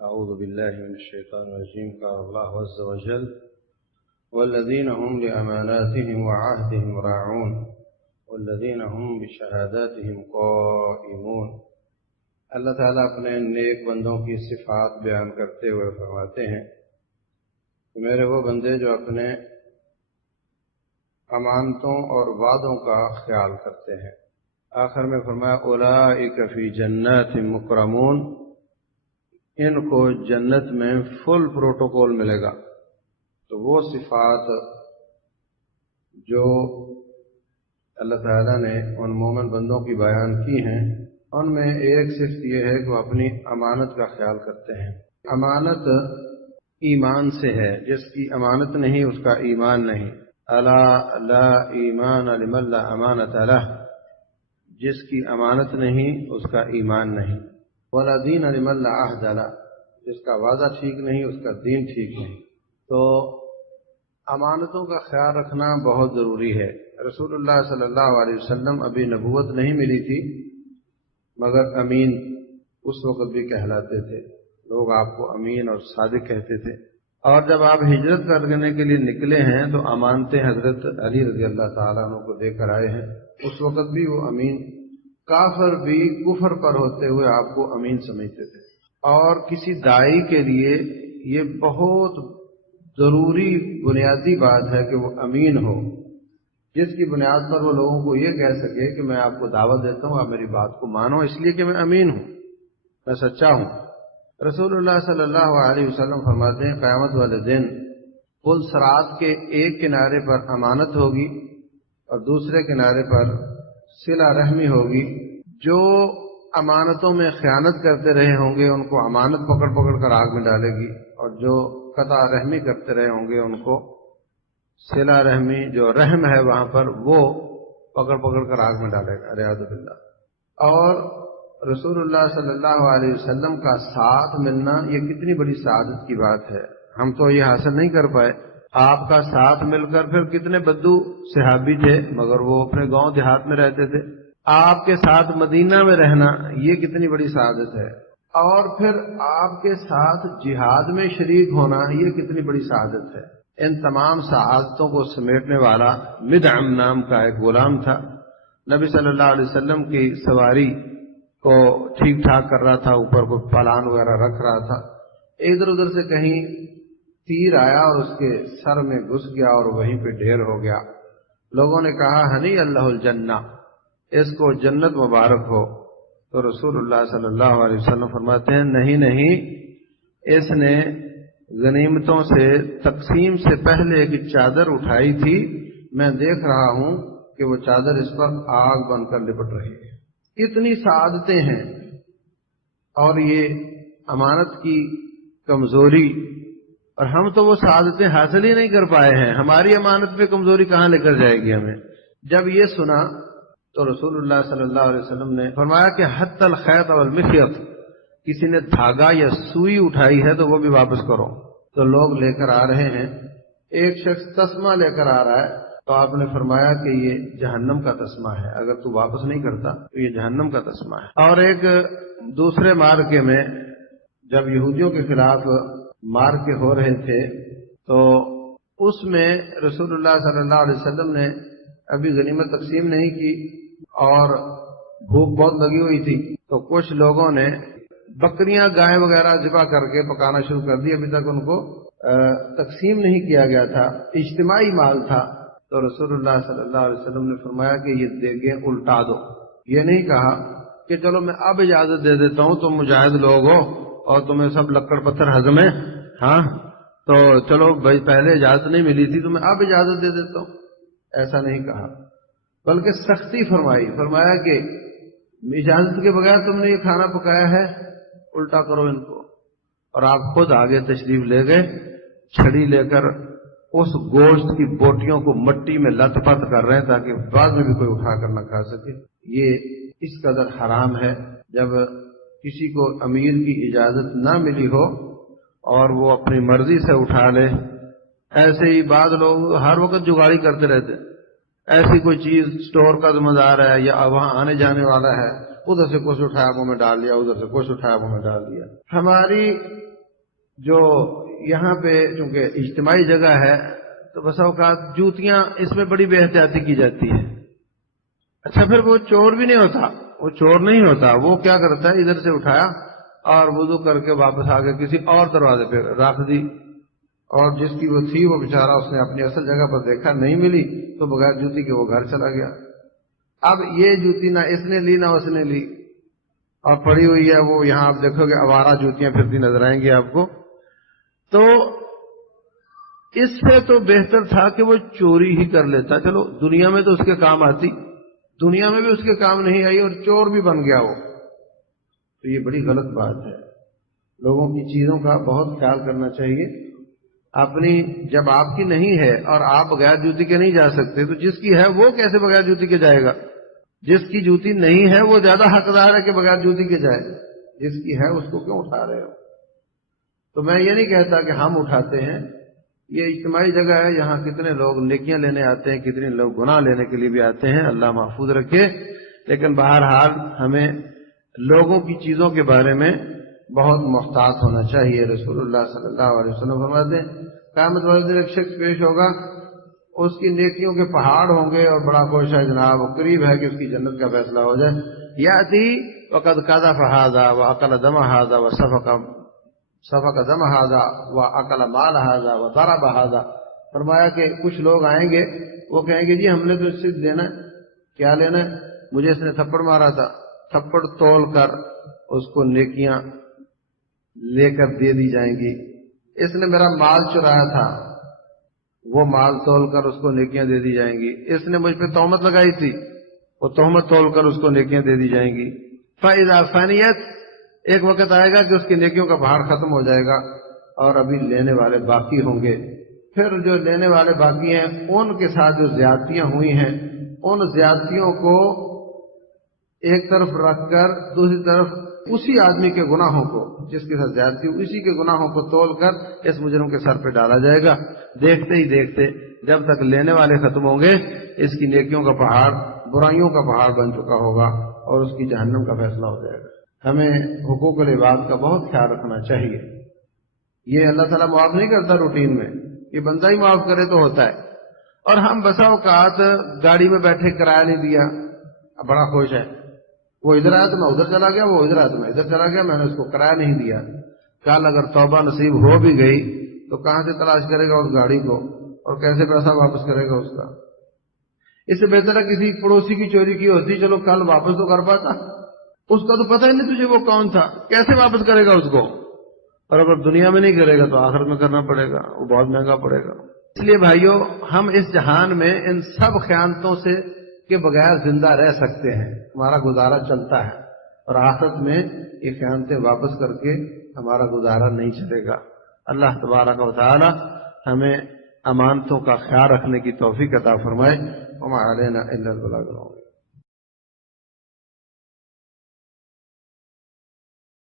أعوذ بالله من الشيطان الرجيم. قال الله عز وجل: والذين هم لأماناتهم وعهدهم راعون والذين هم بشهاداتهم قائمون. اللہ تعالیٰ اپنے نیک بندوں کی صفات بیان کرتے ہوئے فرماتے ہیں کہ میرے وہ بندے جو اپنے امانتوں اور وعدوں کا خیال کرتے ہیں. آخر میں فرمایا اولئک فی جنات مکرمون، ان کو جنت میں فل پروٹوکول ملے گا. تو وہ صفات جو اللہ تعالیٰ نے ان مومن بندوں کی بیان کی ہیں، ان میں ایک صفت یہ ہے کہ وہ اپنی امانت کا خیال کرتے ہیں. امانت ایمان سے ہے، جس کی امانت نہیں اس کا ایمان نہیں. الا لا ایمان لمن لا امانت لہ، جس کی امانت نہیں اس کا ایمان نہیں. ولا دین لمن لا عہد لہ، جس کا وعدہ ٹھیک نہیں اس کا دین ٹھیک نہیں. تو امانتوں کا خیال رکھنا بہت ضروری ہے. رسول اللہ صلی اللہ علیہ وسلم ابھی نبوت نہیں ملی تھی، مگر امین اس وقت بھی کہلاتے تھے. لوگ آپ کو امین اور صادق کہتے تھے. اور جب آپ ہجرت کرنے کے لیے نکلے ہیں تو امانتیں حضرت علی رضی اللہ تعالیٰ عنہ کو دے کر آئے ہیں. اس وقت بھی وہ امین، کافر بھی کفر پر ہوتے ہوئے آپ کو امین سمجھتے تھے. اور کسی داعی کے لیے یہ بہت ضروری بنیادی بات ہے کہ وہ امین ہو، جس کی بنیاد پر وہ لوگوں کو یہ کہہ سکے کہ میں آپ کو دعوت دیتا ہوں، آپ میری بات کو مانو اس لیے کہ میں امین ہوں، میں سچا ہوں. رسول اللہ صلی اللہ علیہ وسلم فرماتے ہیں قیامت والے دن پل صراط کے ایک کنارے پر امانت ہوگی اور دوسرے کنارے پر صلہ رحمی ہوگی. جو امانتوں میں خیانت کرتے رہے ہوں گے ان کو امانت پکڑ پکڑ کر آگ میں ڈالے گی، اور جو قطع رحمی کرتے رہے ہوں گے ان کو صلہ رحمی جو رحم ہے وہاں پر وہ پکڑ پکڑ کر آگ میں ڈالے گا. الیاذ باللہ. اور رسول اللہ صلی اللہ علیہ وسلم کا ساتھ ملنا یہ کتنی بڑی سعادت کی بات ہے. ہم تو یہ حاصل نہیں کر پائے. آپ کا ساتھ مل کر پھر کتنے بدو صحابی تھے مگر وہ اپنے گاؤں دیہات میں رہتے تھے. آپ کے ساتھ مدینہ میں رہنا یہ کتنی بڑی سعادت ہے. اور پھر آپ کے ساتھ جہاد میں شریک ہونا یہ کتنی بڑی سعادت ہے. ان تمام سعادتوں کو سمیٹنے والا مدعم نام کا ایک غلام تھا. نبی صلی اللہ علیہ وسلم کی سواری کو ٹھیک ٹھاک کر رہا تھا، اوپر کو پلان وغیرہ رکھ رہا تھا. ادھر ادھر سے کہیں تیر آیا اور اس کے سر میں گھس گیا اور وہیں پہ ڈھیر ہو گیا. لوگوں نے کہا ہنی اللہ الجنہ، اس کو جنت مبارک ہو. تو رسول اللہ صلی اللہ علیہ وسلم فرماتے ہیں نہیں نہیں، اس نے غنیمتوں سے تقسیم سے پہلے ایک چادر اٹھائی تھی، میں دیکھ رہا ہوں کہ وہ چادر اس پر آگ بن کر لپٹ رہی ہے. اتنی سعادتیں ہیں. اور یہ امانت کی کمزوری، اور ہم تو وہ سعادتیں حاصل ہی نہیں کر پائے ہیں. ہماری امانت پہ کمزوری کہاں لے کر جائے گی ہمیں. جب یہ سنا تو رسول اللہ صلی اللہ علیہ وسلم نے فرمایا کہ حتی الخیط والمخیط، کسی نے دھاگا یا سوئی اٹھائی ہے تو وہ بھی واپس کرو. تو لوگ لے کر آ رہے ہیں. ایک شخص تسمہ لے کر آ رہا ہے تو آپ نے فرمایا کہ یہ جہنم کا تسمہ ہے، اگر تو واپس نہیں کرتا تو یہ جہنم کا تسمہ ہے. اور ایک دوسرے مارکے میں جب یہودیوں کے خلاف مارکے ہو رہے تھے تو اس میں رسول اللہ صلی اللہ علیہ وسلم نے ابھی غنیمت تقسیم نہیں کی اور بھوک بہت لگی ہوئی تھی. تو کچھ لوگوں نے بکریاں گائے وغیرہ ذبح کر کے پکانا شروع کر دی. ابھی تک ان کو تقسیم نہیں کیا گیا تھا، اجتماعی مال تھا. تو رسول اللہ صلی اللہ علیہ وسلم نے فرمایا کہ یہ دیگیں الٹا دو. یہ نہیں کہا کہ چلو میں اب اجازت دے دیتا ہوں، تم مجاہد لوگ ہو اور تمہیں سب لکڑ پتھر ہضم ہے، ہاں تو چلو بھائی پہلے اجازت نہیں ملی تھی تو میں اب اجازت دے دیتا ہوں. ایسا نہیں کہا، بلکہ سختی فرمائی. فرمایا کہ اجازت کے بغیر تم نے یہ کھانا پکایا ہے، الٹا کرو ان کو. اور آپ خود آگے تشریف لے گئے، چھڑی لے کر اس گوشت کی بوٹیوں کو مٹی میں لت پت کر رہے ہیں تاکہ بعد میں بھی کوئی اٹھا کر نہ کھا سکے. یہ اس قدر حرام ہے. جب کسی کو امیر کی اجازت نہ ملی ہو اور وہ اپنی مرضی سے اٹھا لے. ایسے ہی بعض لوگ ہر وقت جگاڑی کرتے رہتے. ایسی کوئی چیز اسٹور کا ذمہ دار ہے یا وہاں آنے جانے والا ہے، ادھر سے کچھ اٹھایا وہ میں ڈال دیا، ادھر سے کچھ اٹھایا وہ میں ڈال دیا. ہماری جو یہاں پہ چونکہ اجتماعی جگہ ہے تو بسا اوقات جوتیاں اس میں بڑی بے احتیاطی کی جاتی ہے. اچھا پھر وہ چور بھی نہیں ہوتا، وہ چور نہیں ہوتا، وہ کیا کرتا ہے ادھر سے اٹھایا اور وضو کر کے واپس آ کے کسی اور دروازے پہ رکھ دی، اور جس کی وہ تھی وہ بیچارہ اس نے اپنی اصل جگہ پر دیکھا نہیں ملی تو بغیر جوتی کے وہ گھر چلا گیا. اب یہ جوتی نہ اس نے لی نہ اس نے لی اور پڑی ہوئی ہے، وہ یہاں آپ دیکھو گے آوارہ جوتیاں پھرتی نظر آئیں گی آپ کو. تو اس سے تو بہتر تھا کہ وہ چوری ہی کر لیتا. چلو دنیا میں تو اس کے کام آتی، دنیا میں بھی اس کے کام نہیں آئی اور چور بھی بن گیا وہ، تو یہ بڑی غلط بات ہے. لوگوں کی چیزوں کا بہت خیال کرنا چاہیے. اپنی جب آپ کی نہیں ہے اور آپ بغیر جوتی کے نہیں جا سکتے تو جس کی ہے وہ کیسے بغیر جوتی کے جائے گا؟ جس کی جوتی نہیں ہے وہ زیادہ حقدار ہے کہ بغیر جوتی کے جائے، جس کی ہے اس کو کیوں اٹھا رہے ہو؟ تو میں یہ نہیں کہتا کہ ہم اٹھاتے ہیں، یہ اجتماعی جگہ ہے، یہاں کتنے لوگ نیکیاں لینے آتے ہیں، کتنے لوگ گناہ لینے کے لیے بھی آتے ہیں، اللہ محفوظ رکھے. لیکن بہرحال ہمیں لوگوں کی چیزوں کے بارے میں بہت محتاط ہونا چاہیے. رسول اللہ صلی اللہ علیہ وسلم فرماتے ہیں قیامت والے دن ایک شخص پیش ہوگا، اس کی نیکیوں کے پہاڑ ہوں گے اور بڑا خوش ہے جناب، وہ قریب ہے کہ اس کی جنت کا فیصلہ ہو جائے. یاتی وقد قذف هذا واکل دم هذا وسفك دم هذا واکل مال هذا وضرب هذا. فرمایا کہ کچھ لوگ آئیں گے، وہ کہیں گے جی ہم نے تو اس سے لینا ہے. کیا لینا ہے؟ مجھے اس نے تھپڑ مارا تھا، تھپڑ تول کر اس کو نیکیاں لے کر دے دی جائیں گی. اس نے میرا مال چرایا تھا، وہ مال تول کر اس کو نیکیاں دے دی جائیں گی. اس نے مجھ پہ تہمت لگائی تھی، وہ تہمت تول کر اس کو نیکیاں دے دی جائیں گی. فَإِذَا فَنِيَتْ، ایک وقت آئے گا کہ اس کی نیکیوں کا پہاڑ ختم ہو جائے گا اور ابھی لینے والے باقی ہوں گے. پھر جو لینے والے باقی ہیں ان کے ساتھ جو زیادتیاں ہوئی ہیں ان زیادتیوں کو ایک طرف رکھ کر دوسری طرف اسی آدمی کے گناہوں کو، جس کے ساتھ زیادتی ہوئی اسی کے گناہوں کو تول کر اس مجرم کے سر پہ ڈالا جائے گا. دیکھتے ہی دیکھتے جب تک لینے والے ختم ہوں گے اس کی نیکیوں کا پہاڑ برائیوں کا پہاڑ بن چکا ہوگا اور اس کی جہنم کا فیصلہ ہو جائے گا. ہمیں حقوق العباد کا بہت خیال رکھنا چاہیے. یہ اللہ تعالیٰ معاف نہیں کرتا روٹین میں، یہ بندہ ہی معاف کرے تو ہوتا ہے. اور ہم بسا اوقات گاڑی میں بیٹھے کرایہ نہیں دیا، بڑا خوش ہے، وہ ادھر آیا تو میں ادھر چلا گیا، وہ ادھر آیا تو میں ادھر چلا گیا، میں نے اس کو کرایہ نہیں دیا. کل اگر توبہ نصیب ہو بھی گئی تو کہاں سے تلاش کرے گا اس گاڑی کو اور کیسے پیسہ واپس کرے گا اس کا؟ اس سے بہتر ہے کسی پڑوسی کی چوری کی ہوتی، چلو کل واپس تو کر پاتا. اس کا تو پتہ ہی نہیں تجھے وہ کون تھا، کیسے واپس کرے گا اس کو؟ اور اگر دنیا میں نہیں کرے گا تو آخرت میں کرنا پڑے گا، وہ بہت مہنگا پڑے گا. اس لیے بھائیو ہم اس جہان میں ان سب خیانتوں سے کے بغیر زندہ رہ سکتے ہیں، ہمارا گزارا چلتا ہے، اور آخرت میں یہ خیانتیں واپس کر کے ہمارا گزارا نہیں چلے گا. اللہ تبارک و تعالی ہمیں امانتوں کا خیال رکھنے کی توفیق عطا فرمائے. وما علینا الا البلاغ.